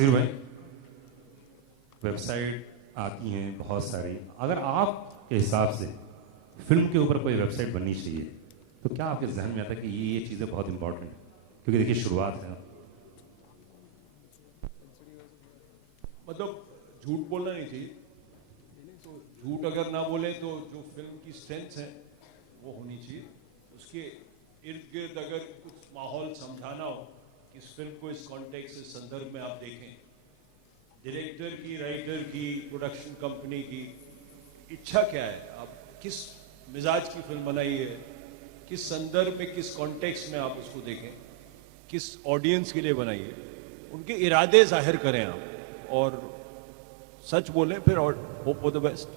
सुधीर भाई, वेबसाइट आती हैं बहुत सारी, अगर आपके हिसाब से फिल्म के ऊपर कोई वेबसाइट बननी चाहिए तो क्या आपके जहन में आता है कि ये चीज़ें बहुत इंपॉर्टेंट है? क्योंकि देखिए शुरुआत है, मतलब झूठ बोलना नहीं चाहिए, तो झूठ अगर ना बोले तो जो फिल्म की स्ट्रेंथ है वो होनी चाहिए। उसके इर्द गिर्द अगर कुछ माहौल समझाना हो कि इस फिल्म को इस कॉन्टेक्स्ट से संदर्भ में आप देखें, डायरेक्टर की, राइटर की, प्रोडक्शन कंपनी की इच्छा क्या है, आप किस मिजाज की फिल्म बनाई है, किस संदर्भ में, किस कॉन्टेक्स्ट में आप उसको देखें, किस ऑडियंस के लिए बनाई है, उनके इरादे जाहिर करें आप और सच बोलें, फिर hope for the best.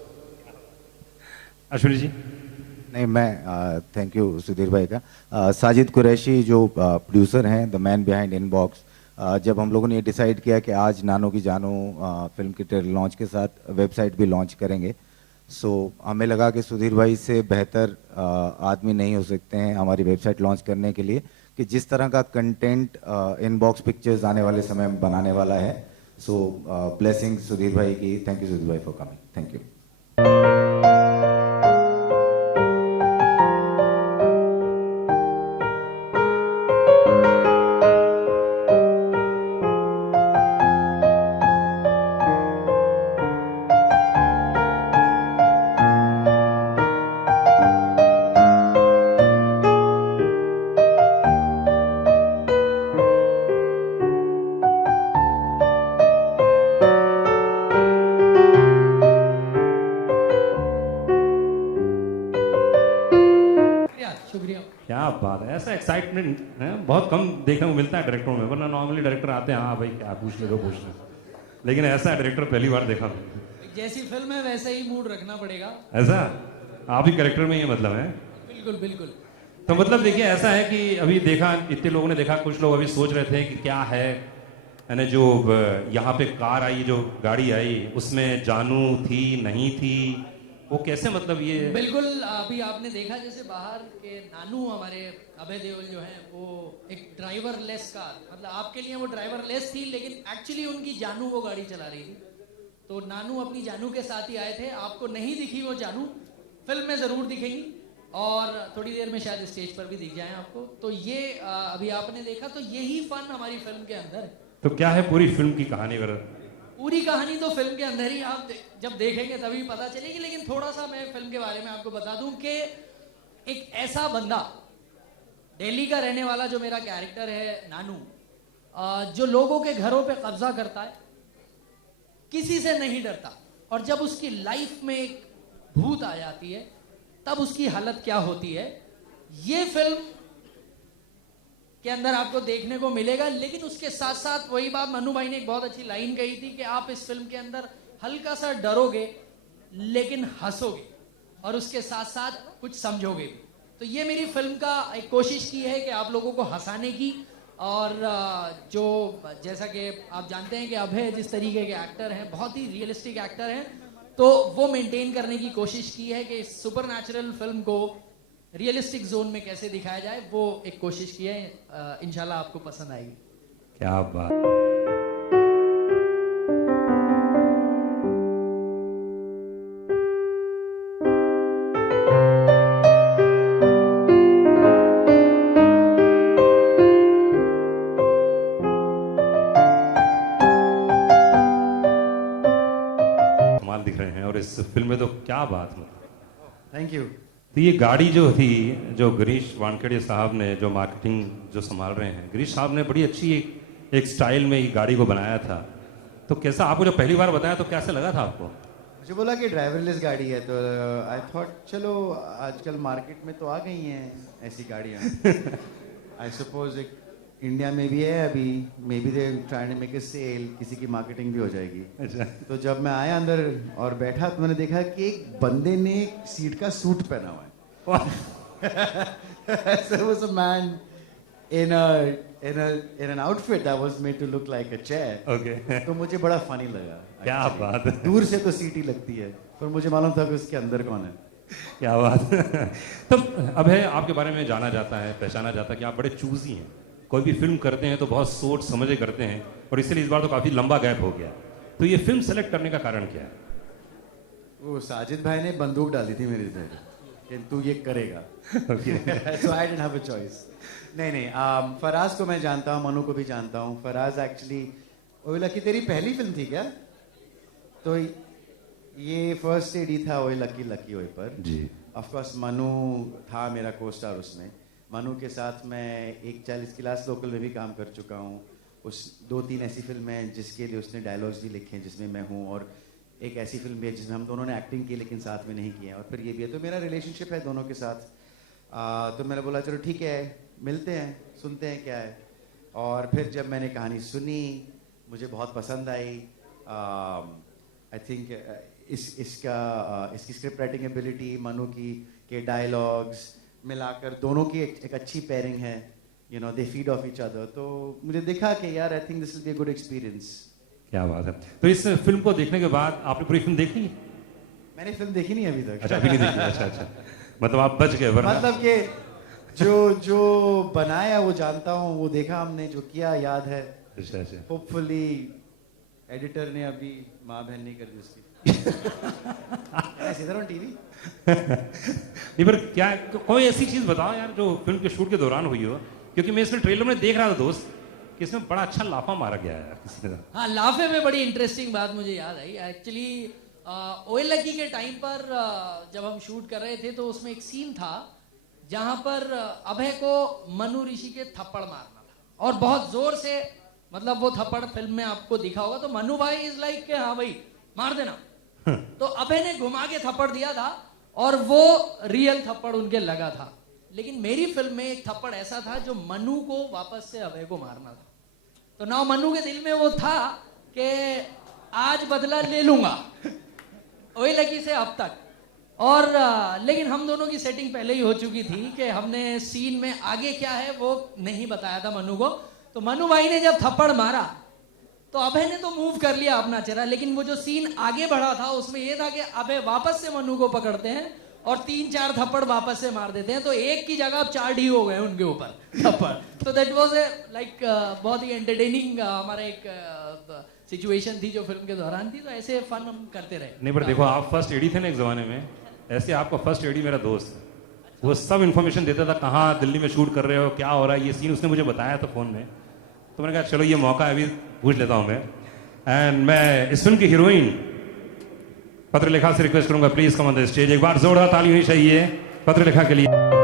Ashwini ji. नहीं, मैं थैंक यू सुधीर भाई का। साजिद कुरैशी जो प्रोड्यूसर हैं, द मैन बिहाइंड इनबॉक्स, जब हम लोगों ने ये डिसाइड किया कि आज नानो की जानो फिल्म के ट्रेलर लॉन्च के साथ वेबसाइट भी लॉन्च करेंगे, सो हमें लगा कि सुधीर भाई से बेहतर आदमी नहीं हो सकते हैं हमारी वेबसाइट लॉन्च करने के लिए, कि जिस तरह का कंटेंट इनबॉक्स पिक्चर्स आने वाले समय में बनाने वाला है। सो ब्लेसिंग सुधीर भाई की। थैंक यू सुधीर भाई फॉर कमिंग। Thank you. क्या बात है, ऐसा एक्साइटमेंट है बहुत कम देखने को मिलता है डायरेक्टरों में, वरना नॉर्मली डायरेक्टर आते हैं, हाँ भाई क्या पूछ ले, लेकिन ऐसा डायरेक्टर पहली बार देखा। जैसी फिल्म है वैसे ही मूड रखना पड़ेगा। ऐसा आप ही कैरेक्टर में ये मतलब है? बिल्कुल बिल्कुल। तो मतलब देखिए ऐसा है कि अभी देखा, इतने लोगों ने देखा, कुछ लोग अभी सोच रहे थे कि क्या है ना, जो यहाँ पे कार आई, जो गाड़ी आई, उसमें जानू थी नहीं थी, वो कैसे, मतलब ये बिल्कुल अभी आपने देखा जैसे बाहर के नानू हमारे अभय देओल जो हैं, वो एक ड्राइवर लेस कार, मतलब आपके लिए वो ड्राइवर लेस थी, लेकिन एक्चुअली उनकी जानू वो गाड़ी चला रही थी। तो नानू अपनी जानू के साथ ही आए थे। आपको नहीं दिखी वो जानू, फिल्म में जरूर दिखेंगी और थोड़ी देर में शायद स्टेज पर भी दिख जाए आपको। तो ये अभी आपने देखा, तो यही फन हमारी फिल्म के अंदर है। तो क्या है पूरी फिल्म की कहानी? अगर पूरी कहानी तो फिल्म के अंदर ही आप जब देखेंगे तभी पता चलेगी, लेकिन थोड़ा सा मैं फिल्म के बारे में आपको बता दूं कि एक ऐसा बंदा, दिल्ली का रहने वाला जो मेरा कैरेक्टर है नानू, जो लोगों के घरों पे कब्जा करता है, किसी से नहीं डरता, और जब उसकी लाइफ में एक भूत आ जाती है तब उसकी हालत क्या होती है, ये फिल्म के अंदर आपको देखने को मिलेगा। लेकिन उसके साथ साथ वही बात मनु भाई ने एक बहुत अच्छी लाइन कही थी कि आप इस फिल्म के अंदर हल्का सा डरोगे लेकिन हंसोगे और उसके साथ साथ कुछ समझोगे भी। तो ये मेरी फिल्म का एक कोशिश की है कि आप लोगों को हंसाने की, और जो जैसा कि आप जानते हैं कि अभय जिस तरीके के एक्टर हैं, बहुत ही रियलिस्टिक एक्टर हैं, तो वो मेंटेन करने की कोशिश की है कि इस सुपर नेचुरल फिल्म को रियलिस्टिक जोन में कैसे दिखाया जाए, वो एक कोशिश की है। इंशाल्लाह आपको पसंद आएगी। क्या बात। कमाल दिख रहे हैं, और इस फिल्म में तो क्या बात, मतलब थैंक यू। तो ये गाड़ी जो थी, जो गिरीश वानखेड़े साहब ने जो मार्केटिंग जो संभाल रहे हैं, गिरीश साहब ने बड़ी अच्छी एक स्टाइल में ये गाड़ी को बनाया था। तो कैसा, आपको जब पहली बार बताया तो कैसे लगा था आपको? मुझे बोला कि ड्राइवरलेस गाड़ी है, तो आई थॉट चलो आजकल मार्केट में तो आ गई हैं ऐसी गाड़ियाँ। आई सपोज एक इंडिया में भी है अभी, maybe they trying to make a sale, किसी की मार्केटिंग भी हो जाएगी। अच्छा। तो जब मैं आया अंदर और बैठा तो मैंने देखा कि एक बंदे ने एक सीट का सूट पहना हुआ है। So it was a man in an outfit that was made to look like a chair. Okay. तो मुझे बड़ा फनी लगा। क्या बात है। दूर से तो सीट ही लगती है, पर मुझे मालूम था कि उसके अंदर कौन है। क्या बात। तो अभय, आपके बारे में जाना जाता है, पहचाना जाता है कि आप बड़े चूजी हैं, कोई भी फिल्म करते हैं तो बहुत सोच समझ के करते हैं, और इसलिए इस बार तो काफ़ी लंबा गैप हो गया। तो ये फिल्म सेलेक्ट करने का कारण क्या है? वो साजिद भाई ने बंदूक डाली थी मेरे इधर कि तू ये करेगा। So I didn't have a choice. नहीं, फराज को मैं जानता हूँ, मनु को भी जानता हूँ। फराज एक्चुअली, ओए लकी तेरी पहली फिल्म थी क्या? तो ये फर्स्ट एडी था ओए लकी लकी ओए पर जी। ऑफ कोर्स मनु था मेरा को स्टार उसमें। मनु के साथ मैं एक 40 क्लास लोकल में भी काम कर चुका हूँ। उस 2-3 ऐसी फिल्में हैं जिसके लिए उसने डायलॉग्स भी लिखे हैं जिसमें मैं हूँ, और एक ऐसी फिल्म भी है जिसमें हम दोनों ने एक्टिंग की लेकिन साथ में नहीं किया, और फिर ये भी है। तो मेरा रिलेशनशिप है दोनों के साथ। तो मैंने बोला चलो ठीक है, मिलते हैं, सुनते हैं क्या है। और फिर जब मैंने कहानी सुनी मुझे बहुत पसंद आई। आई थिंक इसकी स्क्रिप्ट राइटिंग एबिलिटी, मनु की के डायलॉग्स मिलाकर दोनों की एक अच्छी पेयरिंग है। You know they feed of each other. तो मुझे दिखा कि यार I think this will be a good experience. क्या बात है। तो इस फिल्म को देखने के बाद आपने पूरी फिल्म देख ली? मैंने फिल्म देखी नहीं अभी तक। अच्छा, अभी नहीं देखी। अच्छा, मतलब आप बच गए, वरना मतलब कि जो बनाया वो जानता हूँ, वो देखा हमने, जो किया याद है। अच्छा। होपफुली एडिटर ने अभी माँ बहन नहीं कर दी उसकी। ऐसे इधर टीवी। नहीं, पर क्या कोई ऐसी चीज बताओ यार जो फिल्म के शूट के दौरान हुई हो, क्योंकि मैं इसमें ट्रेलर में देख रहा था दोस्त कि इसमें बड़ा अच्छा लाफा मारा गया है यार किसी ने। हाँ, लाफे में बड़ी इंटरेस्टिंग बात मुझे याद आई। एक्चुअली ओए लकी के टाइम पर जब हम शूट कर रहे थे तो उसमें एक सीन था जहां पर अभय को मनु ऋषि के थप्पड़ मारना था, और बहुत जोर से, मतलब वो थप्पड़ फिल्म में आपको दिखा होगा। तो मनु भाई इज लाइक के हाँ भाई मार देना। तो अभय ने घुमा के थप्पड़ दिया था और वो रियल थप्पड़ उनके लगा था। लेकिन मेरी फिल्म में एक थप्पड़ ऐसा था जो मनु को वापस से अभय को मारना था। तो नाउ मनु के दिल में वो था कि आज बदला ले लूंगा ओए लकी से अब तक। और लेकिन हम दोनों की सेटिंग पहले ही हो चुकी थी कि हमने सीन में आगे क्या है वो नहीं बताया था मनु को। तो मनु भाई ने जब थप्पड़ मारा तो अभय ने तो मूव कर लिया अपना चेहरा, लेकिन वो जो सीन आगे बढ़ा था उसमें ये था कि अभय वापस से मनु को पकड़ते हैं और 3-4 थप्पड़ वापस से मार देते हैं। तो एक की जगह अब 4 ढी हो गए उनके ऊपर थप्पड़। तो दैट वाज लाइक बहुत ही एंटरटेनिंग हमारा एक सिचुएशन थी जो फिल्म के दौरान थी। तो ऐसे फन हम करते रहे। नहीं, पर देखो आप फर्स्ट एडी थे ना एक जमाने में, ऐसे आपका फर्स्ट एडी मेरा दोस्त है। वो सब इन्फॉर्मेशन देता था कहाँ दिल्ली में शूट कर रहे हो, क्या हो रहा है। ये सीन उसने मुझे बताया था फोन में। तो मैंने कहा चलो ये मौका है, अभी पूछ लेता हूँ मैं। एंड मैं इस फिल्म की हीरोइन पत्रलेखा से रिक्वेस्ट करूंगा, please come on the stage. एक बार जोरदार ताली होनी चाहिए पत्रलेखा के लिए।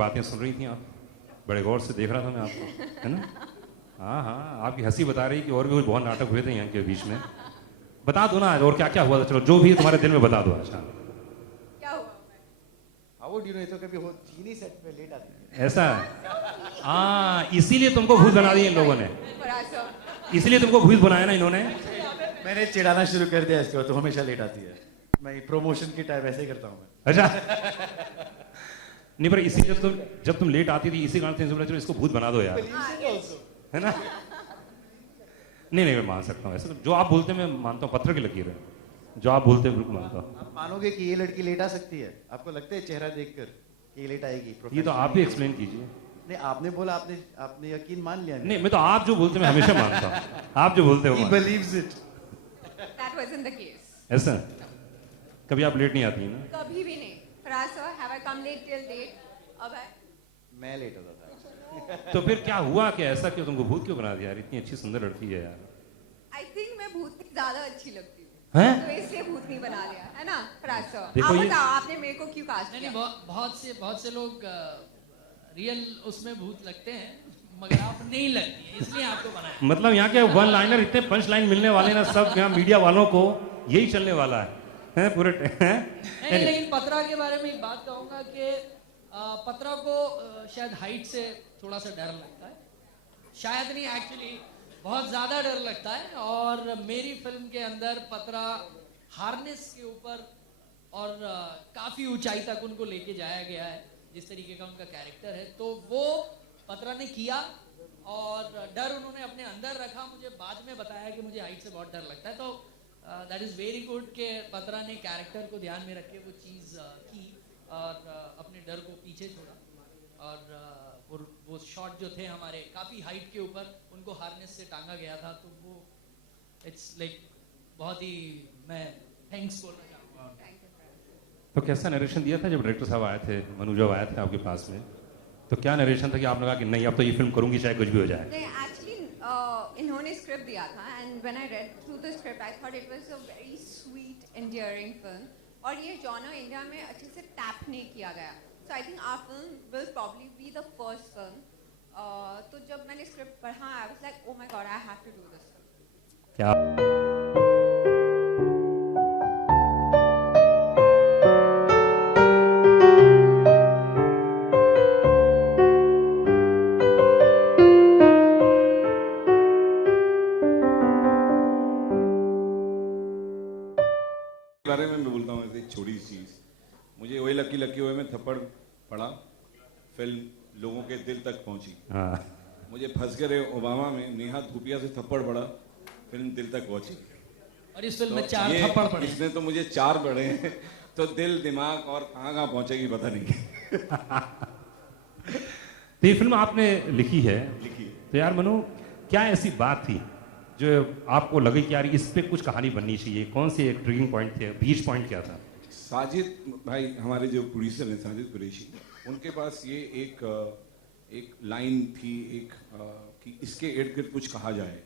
बातें सुन रही थी आप, बड़े गौर से देख रहा था मैं आपको, है ना। हाँ, आपकी हंसी बता रही कि और भी कुछ बहुत नाटक हुए थे यहाँ के बीच में। बता दो ना और क्या क्या हुआ था, चलो जो भी तुम्हारे दिल में बता दो। अच्छा क्या हुआ? How would you know? तो कभी हो चीनी सेट पे लेट आती है ऐसा। हाँ, इसीलिए तुमको भूत बना दिया इन लोगों ने, इसलिए तुमको भूत बनाया ना इन्होंने। मैंने चिढ़ाना शुरू कर दिया इसके बाद, तो हमेशा लेट आती है। मैं प्रमोशन के टाइम ऐसे ही करता हूँ मैं। अच्छा नहीं, पर इसी जब तुम लेट आती थी इसी कारण से चलो इसको भूत बना दो यार, है ना। नहीं मैं मान सकता हूँ ऐसे, तो जो आप बोलते हैं मैं मानता हूँ, पत्थर की लकीर है जो आप बोलते हैं बिल्कुल मानता हूँ। आप मानोगे कि ये लड़की लेट आ सकती है? आपको लगता है चेहरा देखकर कि ये लेट आएगी? ये तो आप ही एक्सप्लेन कीजिए। नहीं, आपने बोला, आपने यकीन मान लिया। नहीं, मैं तो आप जो बोलते मैं हमेशा मानता हूँ, आप जो बोलते हो। He believes it. That wasn't the case. ऐसा कभी आप लेट नहीं आती है ना? कभी भी नहीं। Faraz sir, have I come late till date? अब है? मैं लेट होता था। तो फिर क्या हुआ कि ऐसा क्यों तुमको भूत क्यों बना दिया यार? इतनी अच्छी सुंदर लड़की है यार। I think मैं भूत की ज्यादा अच्छी लगती हूँ। हैं? तो इसलिए भूत नहीं बना लिया, है ना? Faraz sir, देखो आप ये- बताओ आपने मेरे को क्यों कास्ट नहीं, किया? बहुत से लोग रियल उसमें भूत लगते हैं मगर आप नहीं लगती है, इसलिए आपको बनाया। मतलब यहाँ के वन लाइनर इतने पंच लाइन मिलने वाले ना सब यहाँ मीडिया वालों को, यही चलने वाला है पूरे। नहीं, लेकिन पत्रा के बारे में एक बात कहूंगा कि पत्रा को शायद हाइट से थोड़ा सा डर लगता है। शायद नहीं, एक्चुअली बहुत ज़्यादा डर लगता है। और मेरी फिल्म के अंदर पतरा हार्नेस के ऊपर और काफ़ी ऊंचाई तक उनको लेके जाया गया है, जिस तरीके का उनका कैरेक्टर है, तो वो पतरा ने किया। और डर उन्होंने अपने अंदर रखा, मुझे बाद में बताया कि मुझे हाइट से बहुत डर लगता है। तो दैट इज़ वेरी गुड कि पतरा ने कैरेक्टर को ध्यान में रख के वो चीज़ की और अपने डर को पीछे छोड़ा। और वो शॉट जो थे हमारे काफ़ी हाइट के ऊपर, उनको हार्नेस से टांगा गया था, तो वो इट्स लाइक बहुत ही, मैं थैंक्स बोलना चाहूँगा। तो कैसा नरेशन दिया था जब डायरेक्टर साहब आए थे, मनु जब आए थे आपके पास में, तो क्या नरेशन था कि आपने कहा कि नहीं अब तो ये फिल्म करूंगी चाहे कुछ भी हो जाए? नहीं, एक्चुअली इन्होंने स्क्रिप्ट दिया था and when I read through the script I thought it was a very sweet endearing film, और ये जॉनर इंडिया में अच्छे से टैप नहीं किया गया। So I think our film will probably be the first film. तो जब मैंने स्क्रिप्ट पढ़ा I was like oh my god I have to do this film. क्या बारे में मैं बोलता हूँ ऐसे एक छोटी सी चीज़। मुझे वही लकी लकी हुए में थप्पड़ पड़ा, फिल्म लोगों के दिल तक पहुंची। हाँ, मुझे फंस के रहे ओबामा में नेहा धूपिया से थप्पड़ पड़ा, फिल्म दिल तक पहुंची। और इस फिल्म में तो 4 ये- थप्पड़ पड़े। इसने तो मुझे 4 पड़े हैं, तो दिल दिमाग और कहाँ कहाँ पहुंचेगी पता नहीं। तो ये फिल्म आपने लिखी है, लिखी है। तो यार मनु क्या ऐसी बात थी जो आपको लगी कि यार इस पे कुछ कहानी बननी चाहिए? कौन सी एक ट्रिगिंग पॉइंट थे, बीच पॉइंट क्या था? साजिद भाई हमारे जो प्रोड्यूसर हैं साजिद कुरैशी, उनके पास ये एक लाइन थी कि इसके इर्द गिर्द कुछ कहा जाए।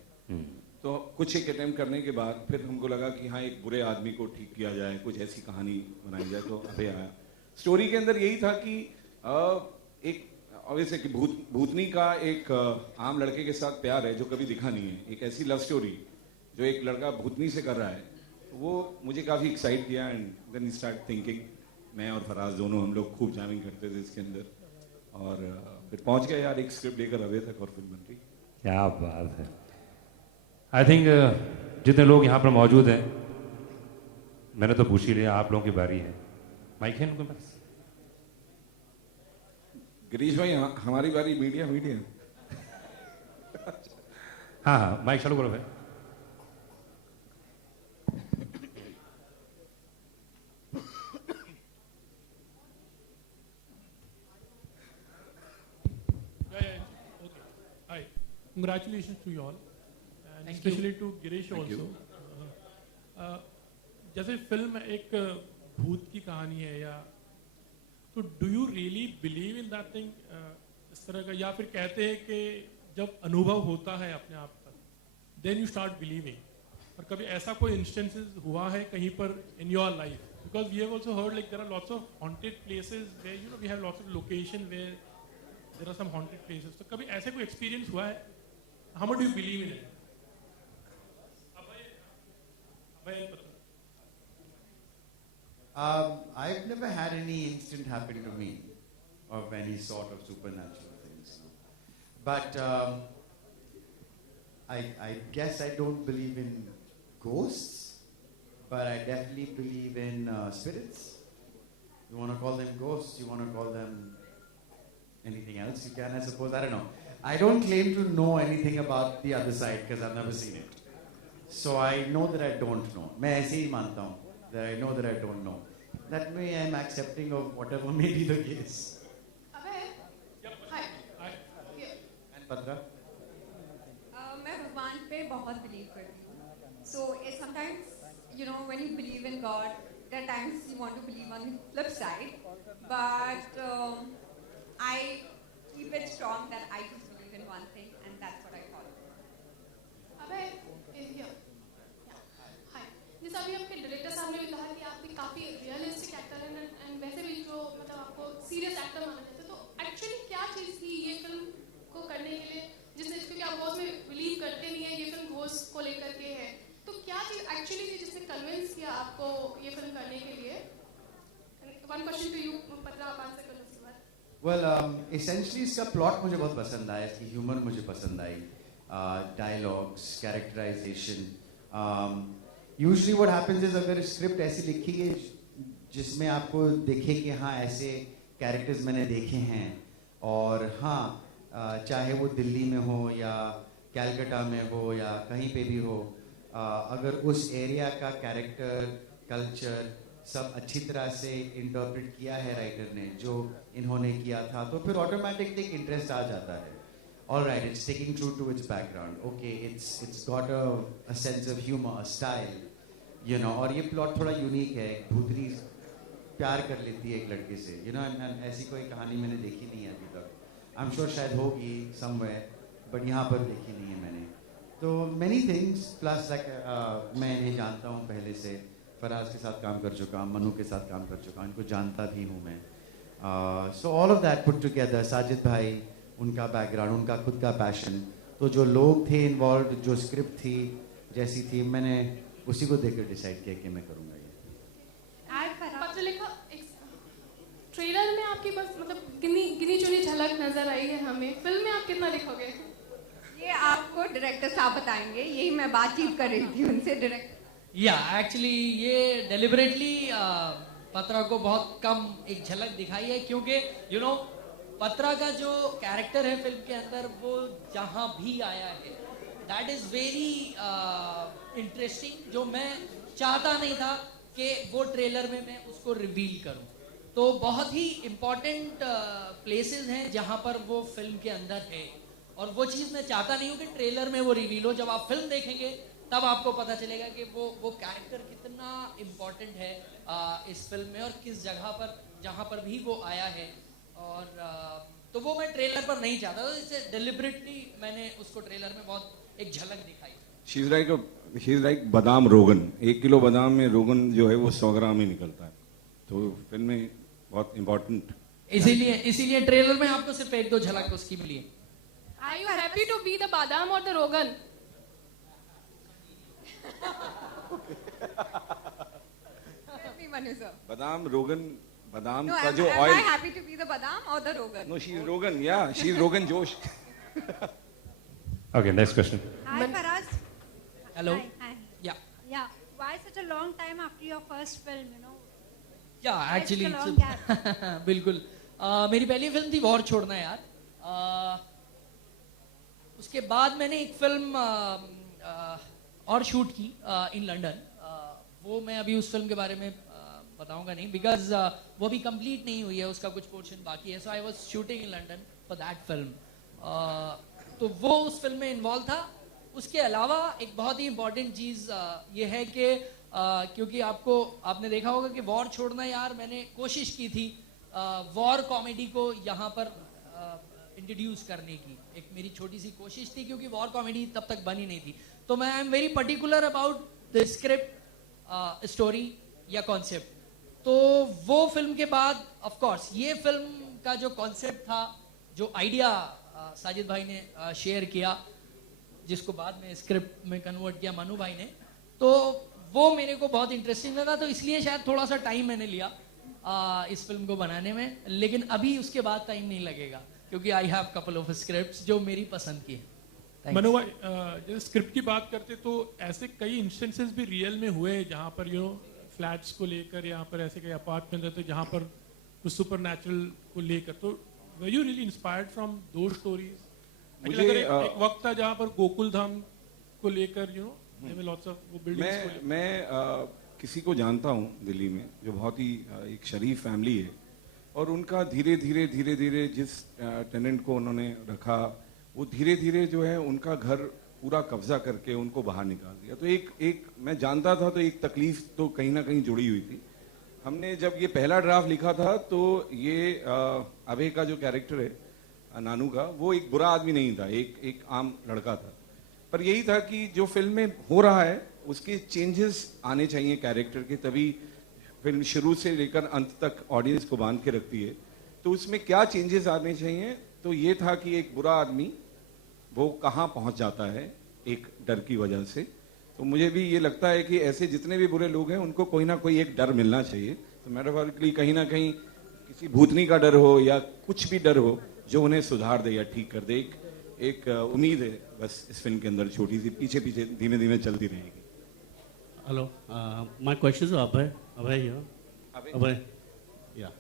तो कुछ एक अटेम्प्ट करने के बाद फिर हमको लगा कि हाँ एक बुरे आदमी को ठीक किया जाए, कुछ ऐसी कहानी बनाई जाए, तो अभय आया। स्टोरी के अंदर यही था कि एक ऑब्वियसली कि भूतनी का एक आम लड़के के साथ प्यार है जो कभी दिखा नहीं है, एक ऐसी लव स्टोरी जो एक लड़का भूतनी से कर रहा है, वो मुझे काफ़ी एक्साइट किया। एंड देन स्टार्ट थिंकिंग, मैं और फराज दोनों हम लोग खूब जामिंग करते थे इसके अंदर, और फिर पहुंच गए यार एक स्क्रिप्ट लेकर अभी तक, और फिल्म बन रही। क्या बात है। आई थिंक जितने लोग यहाँ पर मौजूद हैं, मैंने तो पूछ ही लिया, आप लोगों की बारी है। माइक है उनके पास? गिरीश भाई हमारी बारी, मीडिया मीडिया। हाँ हाँ, माइक चालू करो भाई। Okay. Hi. Congratulations to you all, and Thank especially to Girish Thank also. you. जैसे फिल्म एक भूत की कहानी है, या तो do you really believe in that thing, इस तरह का, या फिर कहते हैं कि जब अनुभव होता है अपने आप का देन यू स्टार्ट बिलीविंग? और कभी ऐसा कोई इंस्टेंसेस हुआ है कहीं पर in your life? Because we have also heard like there are lots of haunted places where you know we have lots of location where there are some haunted places. तो कभी ऐसे कोई एक्सपीरियंस हुआ है? How much do you believe in it? I've never had any incident happen to me of any sort of supernatural things. But I guess I don't believe in ghosts, but I definitely believe in spirits. You want to call them ghosts, you want to call them anything else, you can, I suppose. I don't know. I don't claim to know anything about the other side because I've never seen it. So I know that I don't know. मैं ऐसे ही मानता हूँ that I know that I don't know. That way I am accepting of whatever may be the case. Hi. And Patra? मैं भगवान पे बहुत believe करती हूँ. So sometimes, you know, when you believe in God, there are times you want to believe on the flip side. But I keep it strong that I just believe in one thing, and that's what I follow. जैसा अभी आपके director साहब ने भी कहा कि आप एक काफ़ी रियलिस्टिक एक्टर हैं एंड वैसे भी जो मतलब आपको सीरियस एक्टर माना जाता है, तो एक्चुअली क्या चीज़ थी ये फिल्म को करने के लिए जिसने, क्योंकि आप घोस्ट में बिलीव करते नहीं है, ये फिल्म घोस्ट को लेकर के है, तो क्या चीज़ एक्चुअली थी जिसने कन्विंस किया आपको ये फिल्म करने के लिए? वन क्वेश्चन टू यू, पता आप आंसर कर लो उसके बाद। वेल एसेंशली इसका प्लॉट मुझे बहुत पसंद आया, इसकी ह्यूमर मुझे पसंद आई, dialogues, characterisation. Usually what happens is अगर स्क्रिप्ट ऐसी लिखी है जिसमें आपको दिखे कि हाँ ऐसे कैरेक्टर्स मैंने देखे हैं, और हाँ चाहे वो दिल्ली में हो या कैलकाटा में हो या कहीं पे भी हो, अगर उस एरिया का कैरेक्टर, कल्चर सब अच्छी तरह से इंटरप्रेट किया है राइटर ने जो इन्होंने किया था, तो फिर ऑटोमेटिकली एक इंटरेस्ट आ जाता है. All right, it's sticking true to its background. Okay, it's got a sense of humor, a style, you know. और ये प्लॉट थोड़ा यूनिक है. भूतनी प्यार कर लेती है एक लड़के से, you know, and ऐसी कोई कहानी मैंने देखी नहीं है अभी तक. I'm sure शायद होगी somewhere, but यहाँ पर देखी नहीं है मैंने. तो many things plus like मैं इन्हें जानता हूँ पहले से. फराज के साथ काम कर चुका हूँ, मनु के साथ काम कर चुका हूँ, इनको जानता भी हूँ मैं. So all of that put together, Sajid भाई, उनका बैकग्राउंड, उनका खुद का पैशन, तो जो लोग थे इन्वॉल्व, जो स्क्रिप्ट थी जैसी थी, मैंने उसी को देखकर डिसाइड किया कि मैं करूँगा ये. पत्र लिखा ट्रेलर में आपकी बस मतलब गिनी चुनी झलक नजर आई है हमें. फिल्म में आप कितना लिखोगे? ये आपको डायरेक्टर साहब बताएंगे. यही मैं बातचीत कर रही थी उनसे. डायरेक्टर या एक्चुअली ये डेलिबरेटली पत्रा को बहुत कम एक झलक दिखाई है, क्योंकि यू नो पत्रा का जो कैरेक्टर है फिल्म के अंदर, वो जहाँ भी आया है दैट इज वेरी इंटरेस्टिंग, जो मैं चाहता नहीं था कि वो ट्रेलर में मैं उसको रिवील करूं. तो बहुत ही इम्पोर्टेंट प्लेसेस हैं जहाँ पर वो फिल्म के अंदर है, और वो चीज़ मैं चाहता नहीं हूँ कि ट्रेलर में वो रिवील हो. जब आप फिल्म देखेंगे तब आपको पता चलेगा कि वो कैरेक्टर कितना इम्पोर्टेंट है इस फिल्म में, और किस जगह पर जहाँ पर भी वो आया है. और तो वो मैं ट्रेलर पर नहीं चाहता था, इससे डेलिबरेटली मैंने उसको ट्रेलर में बहुत एक झलक दिखाई. शी इज लाइक बादाम रोगन. 1 किलो बादाम में रोगन जो है वो 100 ग्राम ही निकलता है, तो फिल्म में बहुत इम्पोर्टेंट. इसीलिए ट्रेलर में आपको सिर्फ 1-2 झलक उसकी मिली है. Are you happy to be the बादाम or the रोगन? बादाम रोगन, बादाम No, का जो am oil. I happy to be the badam or the rogan? No, she is Rogan. Yeah, she is Rogan Josh. Okay, next question. Hi, Faraz. Hello. Hi. Yeah. Yeah. Why such a long time after your first film? You know. Yeah, actually Such a long gap. बिल्कुल. मेरी पहली film थी war छोड़ना यार. उसके बाद मैंने एक फिल्म और शूट की इन लंदन. वो मैं अभी उस फिल्म के बारे में बताऊंगा नहीं, बिकॉज वो भी कंप्लीट नहीं हुई है, उसका कुछ पोर्शन बाकी है. So I was shooting in London for that film. तो वो उस फिल्म में इन्वॉल्व था. उसके अलावा एक बहुत ही इम्पॉर्टेंट चीज़ ये है कि क्योंकि आपने देखा होगा कि वॉर छोड़ना यार मैंने कोशिश की थी वॉर कॉमेडी को यहाँ पर इंट्रोड्यूस करने की. एक मेरी छोटी सी कोशिश थी, क्योंकि वॉर कॉमेडी तब तक बनी नहीं थी. तो मैं I am very particular about the script, story या कॉन्सेप्ट. तो वो फिल्म के बाद ऑफ कोर्स ये फिल्म का जो कॉन्सेप्ट था, जो आइडिया साजिद भाई ने शेयर किया, जिसको बाद में स्क्रिप्ट में कन्वर्ट किया मनु भाई ने, तो वो मेरे को बहुत इंटरेस्टिंग लगा. तो इसलिए शायद थोड़ा सा टाइम मैंने लिया इस फिल्म को बनाने में, लेकिन अभी उसके बाद टाइम नहीं लगेगा, क्योंकि I have couple of scripts जो मेरी पसंद की है. मनु भाई, जैसे स्क्रिप्ट की बात करते तो ऐसे कई इंस्टेंसेस भी रियल में हुए जहाँ पर यू नो फ्लैट्स को लेकर, यहाँ पर ऐसे कई अपार्टमेंट रहते जहाँ पर कुछ सुपर नेचुरल को लेकर. तो were you really inspired from दो स्टोरीज? मुझे एक वक्त था जहाँ पर गोकुल धाम को लेकर यू नो लॉट्स ऑफ वो बिल्डिंग्स. मैं किसी को जानता हूँ दिल्ली में जो बहुत ही एक शरीफ फैमिली है, और उनका धीरे धीरे जिस टेनेंट को उन्होंने रखा, वो धीरे धीरे जो है उनका घर पूरा कब्जा करके उनको बाहर निकाल दिया. तो एक मैं जानता था, तो एक तकलीफ तो कहीं ना कहीं जुड़ी हुई थी. हमने जब ये पहला ड्राफ्ट लिखा था, तो ये अभय का जो कैरेक्टर है नानू का, वो एक बुरा आदमी नहीं था, एक आम लड़का था. पर यही था कि जो फिल्म में हो रहा है उसके चेंजेस आने चाहिए कैरेक्टर के, तभी फिल्म शुरू से लेकर अंत तक ऑडियंस को बांध के रखती है. तो उसमें क्या चेंजेस आने चाहिए, तो ये था कि एक बुरा आदमी वो कहाँ पहुँच जाता है एक डर की वजह से. तो मुझे भी ये लगता है कि ऐसे जितने भी बुरे लोग हैं उनको कोई ना कोई एक डर मिलना चाहिए. तो मेटाफोरिकली कहीं ना कहीं किसी भूतनी का डर हो या कुछ भी डर हो जो उन्हें सुधार दे या ठीक कर दे, एक उम्मीद है बस इस फिल्म के अंदर, छोटी सी, पीछे पीछे धीमे धीमे चलती रहेगी. Hello, my question is to Abhay. Abhay here. Abhay. Yeah.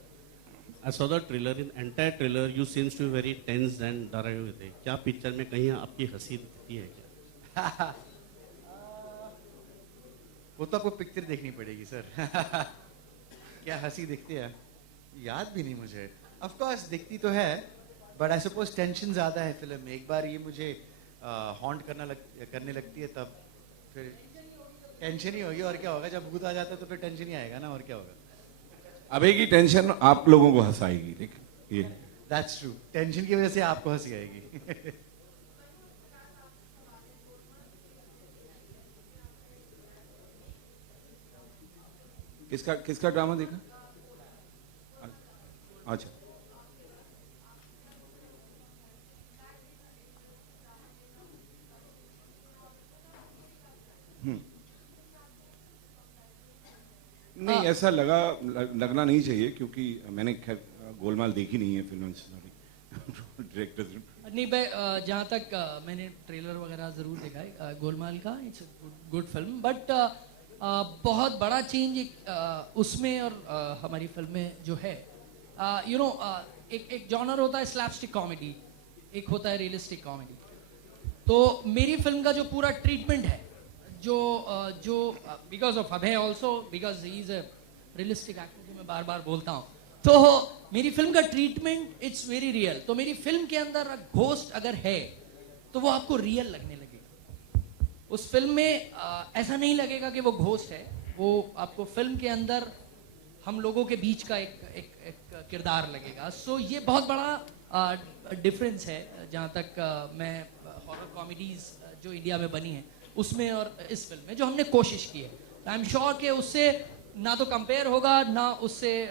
I saw the trailer. In entire trailer, you seems to be very tense and डरे हुए थे. क्या पिक्चर में कहीं आपकी हंसी दिखती है क्या? वो तो आपको पिक्चर देखनी पड़ेगी सर. क्या हंसी दिखती है याद भी नहीं मुझे. ऑफ कोर्स दिखती तो है, बट आई सपोज टेंशन ज़्यादा है फिल्म में. एक बार ये मुझे हॉन्ट करने लगती है तब फिर टेंशन ही होगी. और क्या होगा, जब भूत आ जाता है तो फिर टेंशन ही आएगा ना, और क्या होगा. अबे की टेंशन आप लोगों को हंसाएगी. देखिए, ये दैट्स ट्रू. टेंशन की वजह से आपको हंसी आएगी. किसका ड्रामा देखा? अच्छा. नहीं, ऐसा लगना नहीं चाहिए, क्योंकि मैंने खैर गोलमाल देखी नहीं है फिल्म. Sorry director. नहीं भाई, जहाँ तक मैंने ट्रेलर वगैरह ज़रूर देखा है गोलमाल का. इट्स गुड फिल्म, बट बहुत बड़ा चेंज उसमें और हमारी फिल्म में जो है, यू नो, एक जॉनर होता है स्लैपस्टिक कॉमेडी, एक होता है रियलिस्टिक कॉमेडी. तो मेरी फिल्म का जो पूरा ट्रीटमेंट है, जो because of Abhay also, because he is a realistic actor, जो मैं बार बार बोलता हूँ, तो मेरी फिल्म का ट्रीटमेंट इट्स वेरी रियल. तो मेरी फिल्म के अंदर घोस्ट अगर है तो वो आपको रियल लगने लगेगा. उस फिल्म में ऐसा नहीं लगेगा कि वो घोस्ट है, वो आपको फिल्म के अंदर हम लोगों के बीच का एक किरदार लगेगा. सो ये बहुत बड़ा डिफरेंस है जहाँ तक मैं हॉरर कॉमेडीज जो इंडिया में बनी है उसमें और इस फिल्म में जो हमने कोशिश की है. आई एम श्योर कि उससे ना तो कंपेयर होगा, ना उससे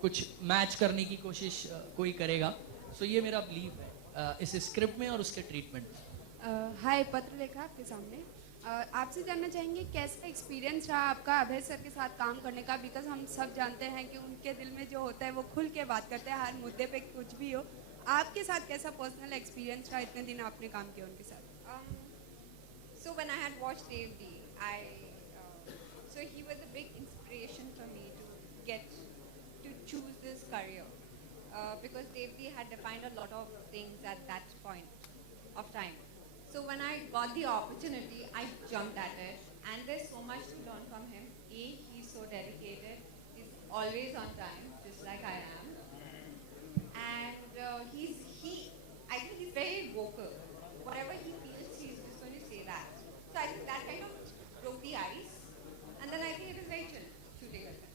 कुछ मैच करने की कोशिश कोई करेगा. सो ये मेरा बिलीव है इस स्क्रिप्ट में और उसके ट्रीटमेंट में. हाय, पत्रलेखा आपके सामने. आपसे जानना चाहेंगे कैसा एक्सपीरियंस रहा आपका अभय सर के साथ काम करने का. बिकॉज हम सब जानते हैं कि उनके दिल में जो होता है वो खुल के बात करते हैं, हर मुद्दे पे कुछ भी हो. आपके साथ कैसा पर्सनल एक्सपीरियंस रहा, इतने दिन आपने काम किया उनके साथ? So when I had watched Dev D, so he was a big inspiration for me to choose this career, because Dev D had defined a lot of things at that point of time. So when I got the opportunity, I jumped at it, and there's so much to learn from him. He's so dedicated. He's always on time, just like I am, and I think he's very vocal. Whatever he feels, he's just going to say that. So I think that kind of broke the ice, and then I think it was very chill shooting with him.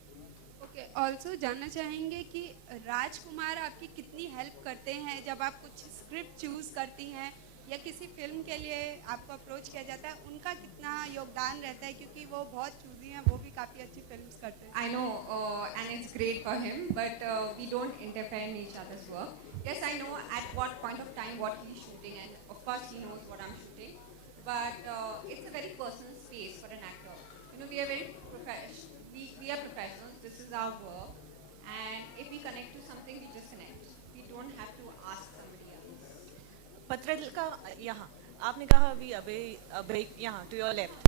Okay, also जानना चाहेंगे कि राजकुमार आपकी कितनी help करते हैं जब आप कुछ स्क्रिप्ट चूज करती हैं या किसी फिल्म के लिए आपको अप्रोच किया जाता है, उनका कितना योगदान रहता है, क्योंकि वो बहुत चूजी हैं, वो भी काफ़ी अच्छी फिल्म्स करते हैं. I know, and it's great for him, but we don't interfere in each other's work. Yes, I know at what point of time what he's shooting, and of course he knows what I'm shooting, but it's a very personal space for an actor. You know, we are very we are professionals. This is our work, and if we connect to something, we just connect. We don't have to ask somebody else. Patralekha, यहाँ आपने कहा अभी अभय यहाँ to your left,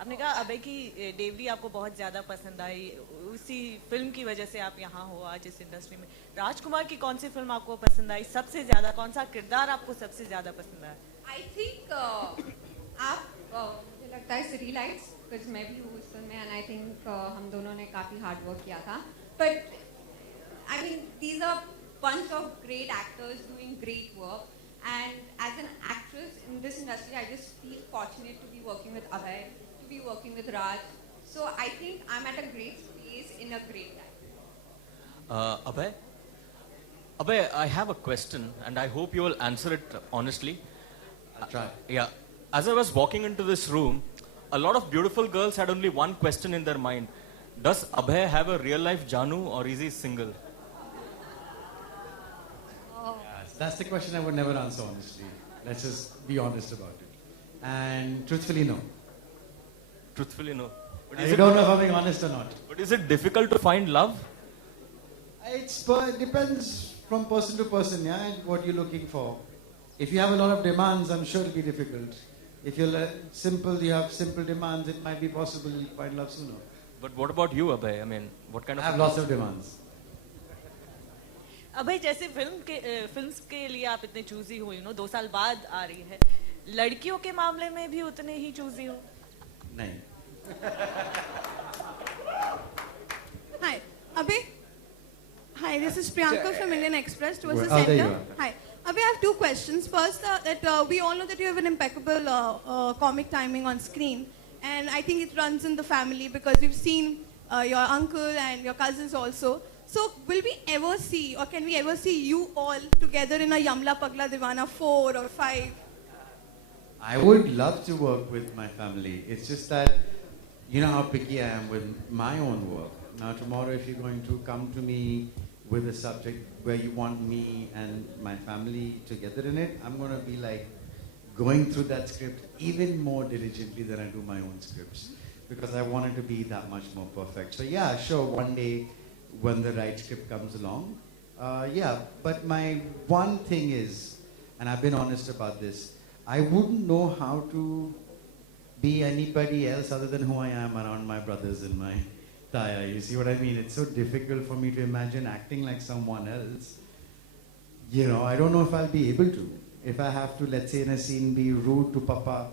आपने कहा अभय की देवरी आपको बहुत ज़्यादा पसंद आई, उसी फिल्म की वजह से आप यहाँ हो आज इस इंडस्ट्री में. राजकुमार की कौन सी फिल्म आपको पसंद आई सबसे ज़्यादा, कौन सा किरदार आपको सबसे ज़्यादा पसंद आया? I think मुझे लगता है सिटी लाइट्स, बिकॉज मैं भी हूँ इस फिल्म में, एंड आई थिंक हम दोनों ने काफ़ी हार्ड वर्क किया था. But I mean these are bunch of great actors doing great work, and as an actress in this industry, I just feel fortunate to be working with Abhay, to be working with Raj. So I think I'm at a great space in a great time. Abhay, I have a question, and I hope you will answer it honestly. I'll try. Yeah. As I was walking into this room, a lot of beautiful girls had only one question in their mind. Does Abhay have a real life Janu, or is he single? Yes, that's the question I would never answer honestly. Let's just be honest about it. And truthfully, no. Truthfully, no. But I don't know if I'm being honest or not. But is it difficult to find love? It depends from person to person, yeah, and what you're looking for. If you have a lot of demands, I'm sure it'll be difficult. If you're simple, you have simple demands, it might be possible you'll find love sooner. But what about you, Abhay? I mean, what kind of... I have lots of demands. अभय जैसे films के लिए आप इतने choosy हो, 2 साल बाद आ रही है, लड़कियों के मामले में भी उतने ही चूजी हो? नहीं. Hi, Abhay. Hi, this is Priyanka from Indian Express towards the There you center. are. Hi. Abhay, I have 2 questions. First, we all know that you have an impeccable comic timing on screen, and I think it runs in the family because we've seen your uncle and your cousins also. So, will we ever see, or can we ever see you all together in a Yamla Pagla Divana 4 or 5? I would love to work with my family. It's just that, you know how picky I am with my own work. Now tomorrow if you're going to come to me with a subject where you want me and my family together in it, I'm going to be like going through that script even more diligently than I do my own scripts. Because I want it to be that much more perfect. So yeah, sure, one day when the right script comes along, yeah. But my one thing is, and I've been honest about this, I wouldn't know how to be anybody else other than who I am around my brothers and my Taya. You see what I mean? It's so difficult for me to imagine acting like someone else. You know, I don't know if I'll be able to. If I have to, let's say in a scene, be rude to Papa,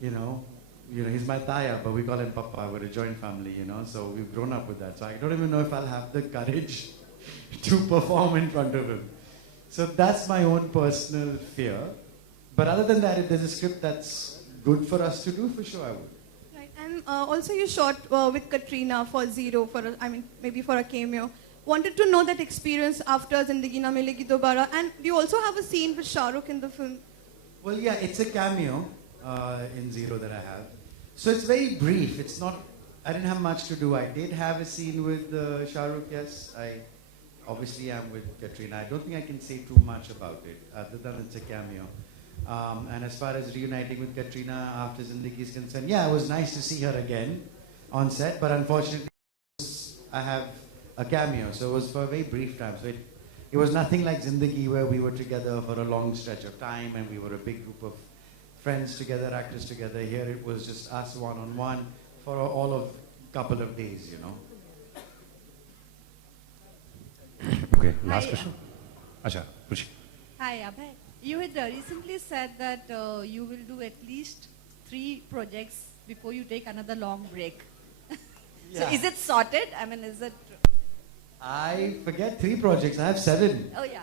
you know, he's my Taya, but we call him Papa. We're a joint family, so we've grown up with that. So I don't even know if I'll have the courage to perform in front of him. So that's my own personal fear. But other than that, if there's a script that's good for us to do, for sure I would. Right, and also you shot with Katrina for Zero, maybe for a cameo. Wanted to know that experience after Zindagi Na Milegi Dobara. And do you also have a scene with Shah Rukh in the film? Well, yeah, it's a cameo in Zero that I have. So it's very brief. It's not, I didn't have much to do. I did have a scene with Shah Rukh, yes. I obviously am with Katrina. I don't think I can say too much about it, other than it's a cameo. And as far as reuniting with Katrina after Zindagi is concerned, yeah, it was nice to see her again on set, but unfortunately I have a cameo, so it was for a very brief time. So it was nothing like Zindagi where we were together for a long stretch of time and we were a big group of friends together, actors together. Here it was just us one-on-one for all of a couple of days, Okay, last question. Acha, Khushi. Hi, Abhay. You had recently said that you will do at least 3 projects before you take another long break. So Yeah. is it sorted? Is it... I forget 3 projects. I have 7. Oh, yeah.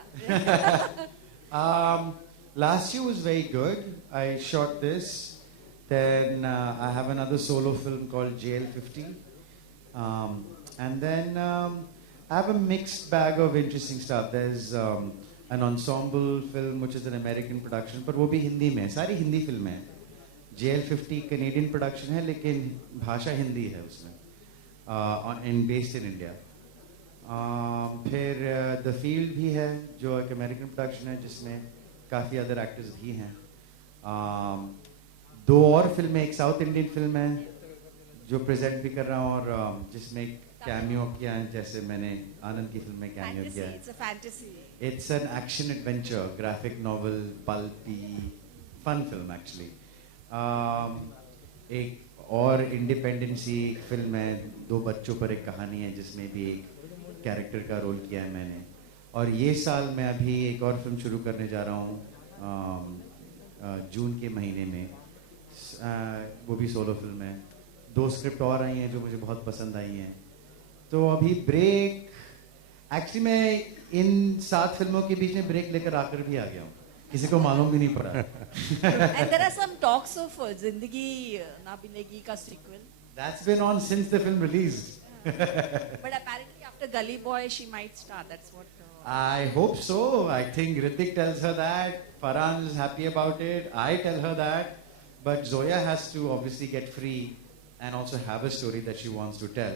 Last year was very good. I shot this. Then I have another solo film called JL50. And then I have a mixed bag of interesting stuff. There's an ensemble film which is an American production, but वो भी हिंदी में, सारी हिंदी फिल्में हैं. JL50 Canadian production है, लेकिन भाषा हिंदी है उसमें, based in India. फिर The Field भी है, जो एक American production है, जिसमें काफ़ी other actors भी हैं. 2 और फिल्में, एक South Indian फिल्म है, जो present भी कर रहा हूँ, और जिसमें एक कैमियो किया है, जैसे मैंने आनंद की फिल्म में कैमियो किया है. It's a fantasy. It's an action adventure, graphic novel, pulpy, fun film actually. एक और इंडिपेंडेंट सी फिल्म है, 2 बच्चों पर एक कहानी है, जिसमें भी एक कैरेक्टर का रोल किया है मैंने. और ये साल मैं अभी एक और फिल्म शुरू करने जा रहा हूँ जून के महीने में. वो भी सोलो फिल्म है. 2 स्क्रिप्ट और आई हैं जो मुझे बहुत पसंद आई हैं. तो अभी ब्रेक, एक्चुअली मैं इन 7 फिल्मों के बीच में ब्रेक लेकर आकर भी आ गया हूँ. किसी को मालूम भी नहीं पड़ा. And there are some talks of Zindagi Na Milegi ka sequel. That's been on since the film released. But apparently after Gully Boy she might start. That's what... I hope so. I think Hrithik tells her that. Farhan is happy about it. I tell her that. But Zoya has to obviously get free and also have a story that she wants to tell.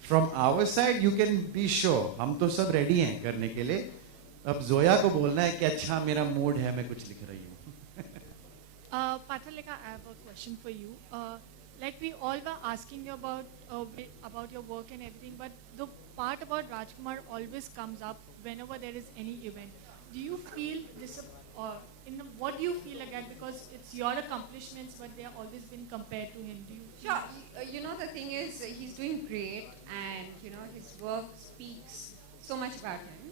From our side, you can be sure, हम तो सब ready हैं करने के लिए. अब जोया को बोलना है कि अच्छा मेरा मूड है, मैं कुछ लिख रही हूँ. Patalika, I have a question for you. Like we all were asking you about your work and everything, but the part about Rajkumar always comes up whenever there is any event. Do you feel this, what do you feel like that? Because it's your accomplishments, but they are always been compared to him. Do you? Sure. You know, the thing is, he's doing great, and you know, his work speaks so much about him.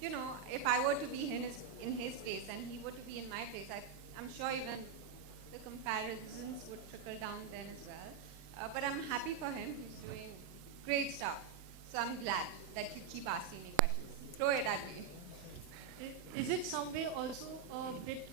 You know, if I were to be in his place and he were to be in my place, I'm sure even the comparisons would trickle down then as well. But I'm happy for him. He's doing great stuff. So I'm glad that you keep asking me questions. Throw it at me. Is it some way also a bit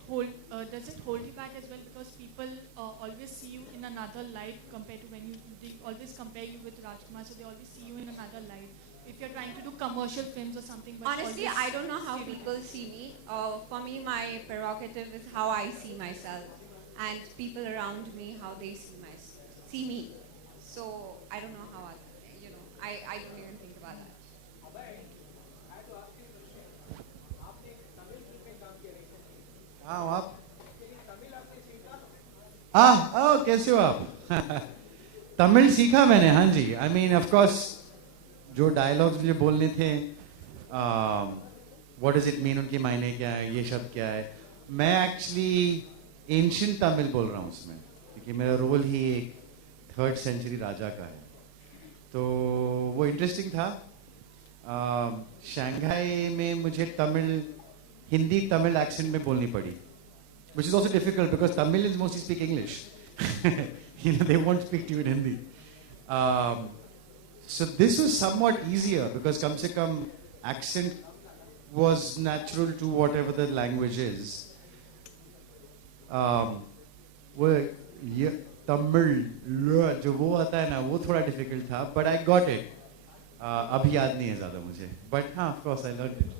does it hold you back as well? Because people always see you in another light compared to when they always compare you with Rajkumar, so they always see you in another light. If you're trying to do commercial films or something. But honestly, I don't know how people see me. For me, my prerogative is how I see myself, and people around me how they see me. So I don't know how I don't even think about that. हाँ आप हाँ कैसे हो आप तमिल सीखा मैंने हाँ जी I mean of course जो डायलॉग्स मुझे बोलने थे व्हाट डज इट मीन उनके मायने क्या है ये शब्द क्या है मैं एक्चुअली एंशिएंट तमिल बोल रहा हूँ उसमें क्योंकि मेरा रोल ही एक 3rd सेंचुरी राजा का है तो वो इंटरेस्टिंग था शंघाई में मुझे हिंदी तमिल एक्सेंट में बोलनी पड़ी which is also difficult because Tamilians mostly speak English. They won't speak to you in Hindi. So this was somewhat easier because kam se kam accent was natural to whatever the language is. Tamil जो वो आता है ना वो थोड़ा difficult था but I got it. अभी याद नहीं है ज़्यादा मुझे but हाँ of course I learned it.